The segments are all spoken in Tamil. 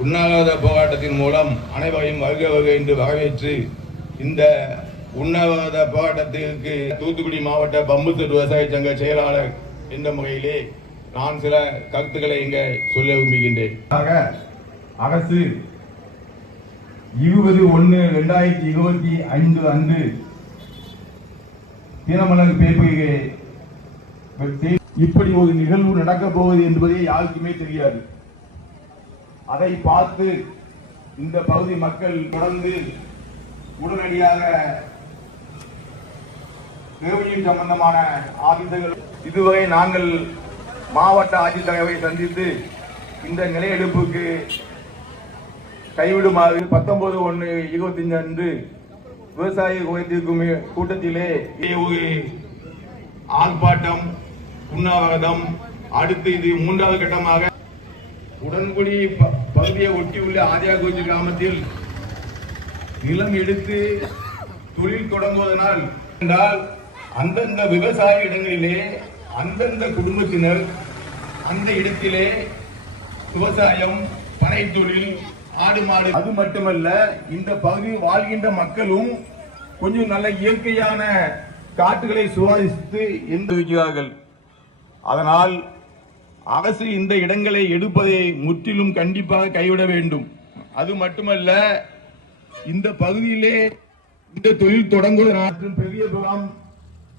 உண்ணாவிரத போராட்டத்தின் மூலம் அனைவரையும் வருக வருக என்று வரவேற்று இந்த உண்ணாவிரத போராட்டத்திற்கு தூத்துக்குடி மாவட்ட பம்புத்தூர் விவசாய சங்க செயலாளர் என்ற முறையிலே நான் சில கருத்துக்களை இங்க சொல்ல விரும்புகின்றேன். ஆக, அரசு இருபது ஒன்று ரெண்டாயிரத்தி இருபத்தி ஐந்து அன்று தினமலர் பேப்பரிலே இப்படி ஒரு நிகழ்வு நடக்கப் போவது என்பதே யாருக்குமே தெரியாது. அதை பார்த்து இந்த பகுதி மக்கள் தொடர்ந்து உடனடியாக தேவையின் சம்பந்தமான ஆபீசர்கள் இதுவரை நாங்கள் மாவட்ட ஆட்சித்தலைவரை சந்தித்து இந்த நிலையெடுப்புக்கு கைவிடுமாறு பத்தொன்பது ஒன்று இருபத்தஞ்சு அன்று விவசாய குறைத்திருக்கும் கூட்டத்திலே ஒரு ஆர்ப்பாட்டம் உண்ணாவிரதம் அடுத்து இது மூன்றாவது கட்டமாக உடன்குடி ப- பகுதியை ஒட்டியுள்ள ஆதியாகோஜி கிராமத்தில் நிலம் எடுத்து தொழில் தொடங்குவதனால் என்றால் அந்தந்த விவசாய இடங்களிலே அந்தந்த குடும்பத்தினர் அந்த இடத்திலே விவசாயம் பனை தொழில் ஆடு மாடு. அது மட்டுமல்ல இந்த பகுதியில் வாழ்கின்ற மக்களும் கொஞ்சம் நல்ல இயற்கையான காட்டுகளை சுவாசித்து இருக்கிறார்கள் அதனால் அரசு இந்த இடங்களை எடுப்பதை முற்றிலும் கண்டிப்பாக கைவிட வேண்டும். அது மட்டுமல்ல இந்த பகுதியிலே இந்த தொழில் தொடங்குவதற்கு பெரிய புலம்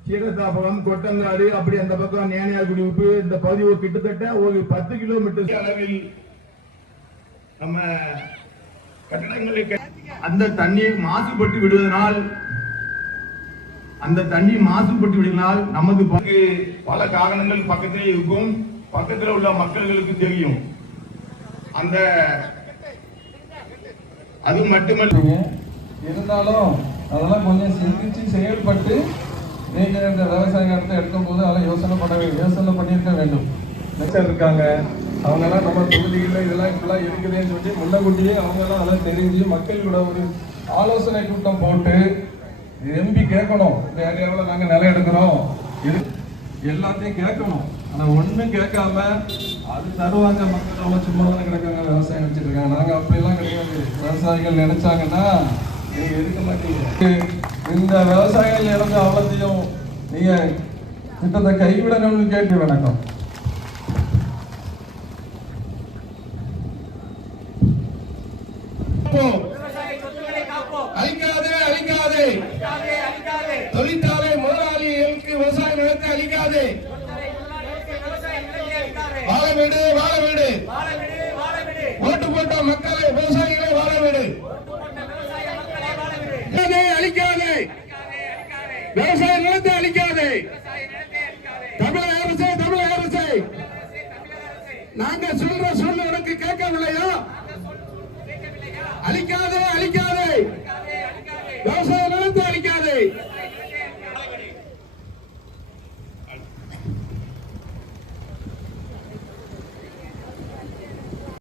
சீரசாபுரம் கொட்டங்காடு அப்படி அந்த பக்கம் நேனையார் உப்பு இந்த பகுதி கிட்டத்தட்ட ஒரு பத்து கிலோமீட்டர் அளவில் நம்ம கட்டடங்களை அந்த தண்ணீர் மாசுபட்டு விடுவதனால் அந்த தண்ணி மாசுபட்டு விடுவதனால் நமது பங்கு பல காரணங்கள் பக்கத்திலே இருக்கும். பக்கத்தில் உள்ள மக்களுக்கு தெரியும். அந்த அது மட்டுமல்ல. இருந்தாலும் அதெல்லாம் கொஞ்சம் சிந்திச்சு செயல்பட்டு நீங்கள் இந்த விவசாய இடத்தை எடுக்கும்போது அதெல்லாம் யோசனை பண்ண வேண்டும் யோசனை பண்ணியிருக்க வேண்டும். நெக்ஸ்ட் இருக்காங்க. அவங்கெல்லாம் நம்ம தொகுதிகளில் இதெல்லாம் இப்படிலாம் இருக்குதுன்னு சொல்லி முன்னக்கூட்டியே அவங்கெல்லாம் அதெல்லாம் தெரிஞ்சு மக்களோட ஒரு ஆலோசனை கூட்டம் போட்டு எம்பி கேட்கணும். இந்த ஏரியாவில் நாங்கள் நிலம் எடுக்கிறோம். எல்லாத்தையும் கேட்கணும். ஆனா ஒண்ணும் கேட்காம அது தருவாங்க மக்கள். அவ்வளவு சும்மா தானே கிடக்காங்க விவசாயம் நினைச்சிட்டு இருக்காங்க. நாங்க அப்படியெல்லாம் கிடையாது. விவசாயிகள் நினைச்சாங்கன்னா நீங்கள் இருக்க மாட்டீங்க. இந்த விவசாயிகள் இறந்து அவ்வளோத்தையும் நீங்கள் திட்டத்தை கைவிடணும்னு கேட்டு வணக்கம். அழிக்காதே விவசாய நிலத்தை அழிக்காதே. தமிழக அரசே தமிழக அரசே. நாங்க சொல்ற சொல்ல உனக்கு கேட்கவில்லையா? அழிக்காதே அழிக்காதே. விவசாய